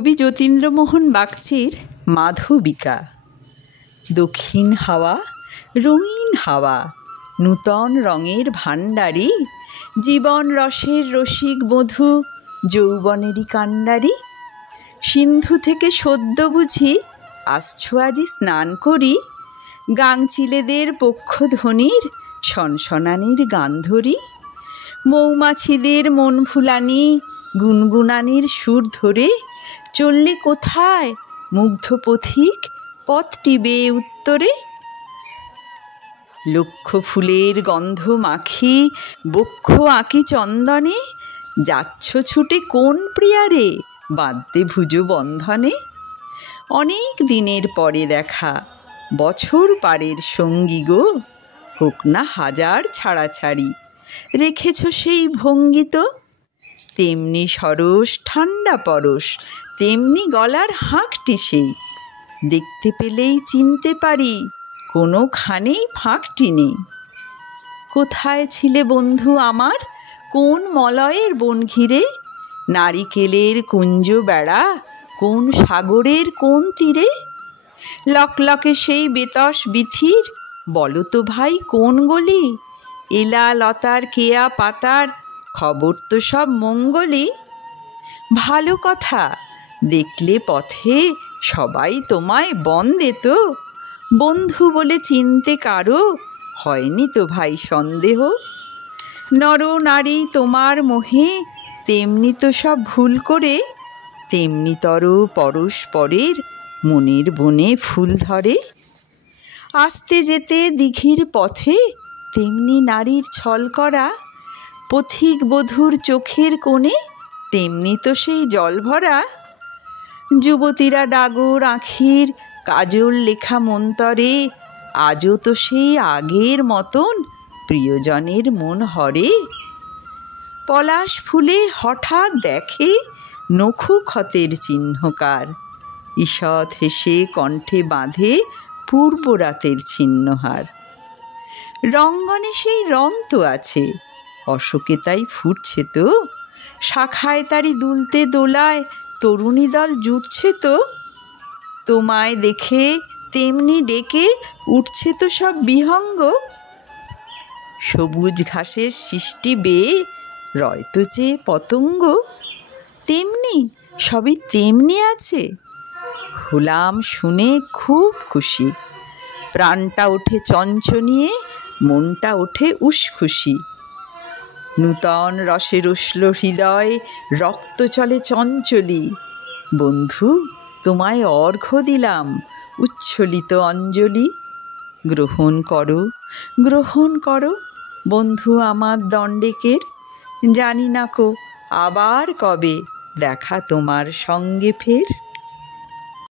কবি যতীন্দ্রমোহন বাগচির মাধবিকা। দক্ষিণ হাওয়া, রঙিন হাওয়া, নূতন রঙের ভাণ্ডারী, জীবন রসের রসিক বধূ, যৌবনেরই কাণ্ডারী। সিন্ধু থেকে সদ্য বুঝি আসছ আজি স্নান করি, গাংচিলেদের পক্ষধ্বনির সনসনানির গান ধরি। মৌমাছিদের মন ভুলানি গুনগুনানির সুর ধরে, চললে কোথায় মুগ্ধ পথিক পথটি বেয়ে উত্তরে। লক্ষ ফুলের গন্ধ মাখি বক্ষ আঁকি চন্দনে, যাচ্ছ ছুটে কোন প্রিয়ারে বাঁধতে ভুজ বন্ধনে। অনেক দিনের পরে দেখা বছর পারের সঙ্গী গো, হোক না হাজার ছাড়াছাড়ি রেখেছ সেই ভঙ্গি তো। তেমনি সরস ঠান্ডা পরশ, তেমনি গলার হাঁকটি সেই, দেখতে পেলেই চিনতে পারি কোনোখানেই ফাঁকটি নেই। কোথায় ছিলে বন্ধু আমার কোন মলয়ের বন ঘিরে, নারিকেলের কুঞ্জ বেড়া কোন সাগরের কোন তীরে। লকলকে সেই বেতস বিথির বলো তো ভাই কোন গলি, এলা লতার কেয়া পাতার খবর তো সব মঙ্গলি। ভালো কথা, দেখলে পথে সবাই তোমায় বন্দে তো, বন্ধু বলে চিনতে কারো হয়নি তো ভাই সন্দেহ। নর নারী তোমার মোহে তেমনি তো সব ভুল করে, তেমনি তর পরস্পরের মনের বনে ফুল ধরে। আসতে যেতে দিঘির পথে তেমনি নারীর ছল করা, পথিক বধূর চোখের কোণে তেমনি তো সেই জল ভরা। যুবতীরা ডাগর আঁখির কাজল লেখা মন্তরে, আজও তো সেই আগের মতন প্রিয়জনের মন হরে। পলাশ ফুলে হঠাৎ দেখে নখু ক্ষতের চিহ্নকার, ঈষৎ হেসে কণ্ঠে বাঁধে পূর্ব রাতের ছিন্নহার। রঙ্গনে সেই রং তো আছে, অশোকে তাই ফুটছে তো, শাখায় তারি দুলতে দোলায় তরুণী দল জুটছে তো। তোমায় দেখে তেমনি ডেকে উঠছে তো সব বিহঙ্গ, সবুজ ঘাসের সৃষ্টি বেয়ে রয় তো যে পতঙ্গ। তেমনি সবই তেমনি আছে, হলাম শুনে খুব খুশি, প্রাণটা ওঠে চঞ্চনিয়ে মনটা ওঠে উসখুসি। নূতন রসের উষ্ণ হৃদয় রক্ত চলে চঞ্চলি, বন্ধু তোমায় অর্ঘ্য দিলাম উচ্ছ্বলিত অঞ্জলি। গ্রহণ করো গ্রহণ করো বন্ধু আমার দণ্ডেকের, জানি না কো আবার কবে দেখা তোমার সঙ্গে ফের।